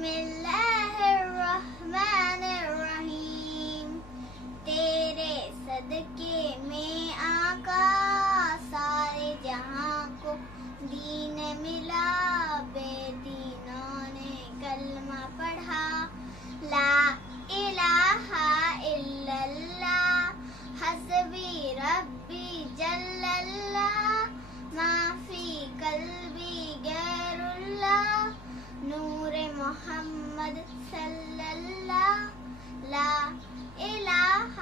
بسم اللہ الرحمن الرحیم. تیرے صدقے میں آقا سارے جہاں کو دین ملا. بے دینوں نے کلمہ پڑھا. لا الہ الا اللہ حسبی ربی جل اللہ ما فی قلبی غیر اللہ نور محمد صلی اللہ. لا الہ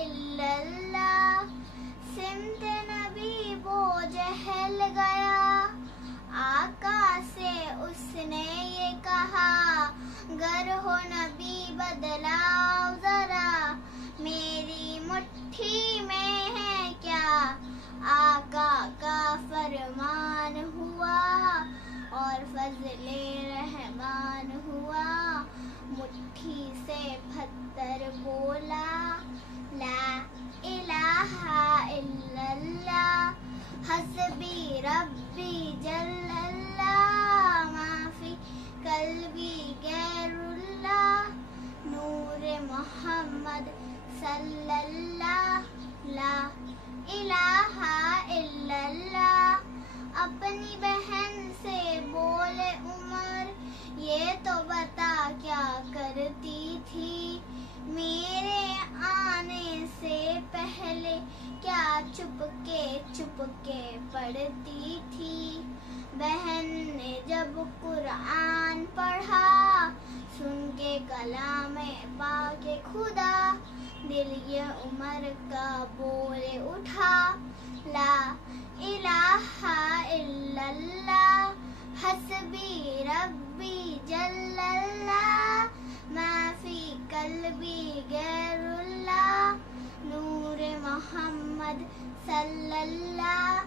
الا اللہ. سمت نبی بوجھ ہل گیا. آقا سے اس نے یہ کہا گر ہو نبی بدلاؤ ذرا میری مٹھی میں ہے کیا. آقا کا فرمان ہوا اور فضل رحمان ہوا. مٹھی سے پتھر بولا لا الہ الا اللہ حسبی ربی جل اللہ ما فی قلبی غیر اللہ نور محمد صلی اللہ. لا الہ الا اللہ. اپنی بہن سے بولے عمر یہ تو بتا کیا کرتی تھی میرے آنے سے پہلے کیا چپ کے پڑھتی تھی. بہن نے جب قرآن پڑھا سن کے کلام پاک خدا دل یہ عمر کا بولے اٹھا. لا الہ الا اللہ حسبی ربی جل اللہ ما فی قلبی غیر اللہ نور محمد صلی اللہ.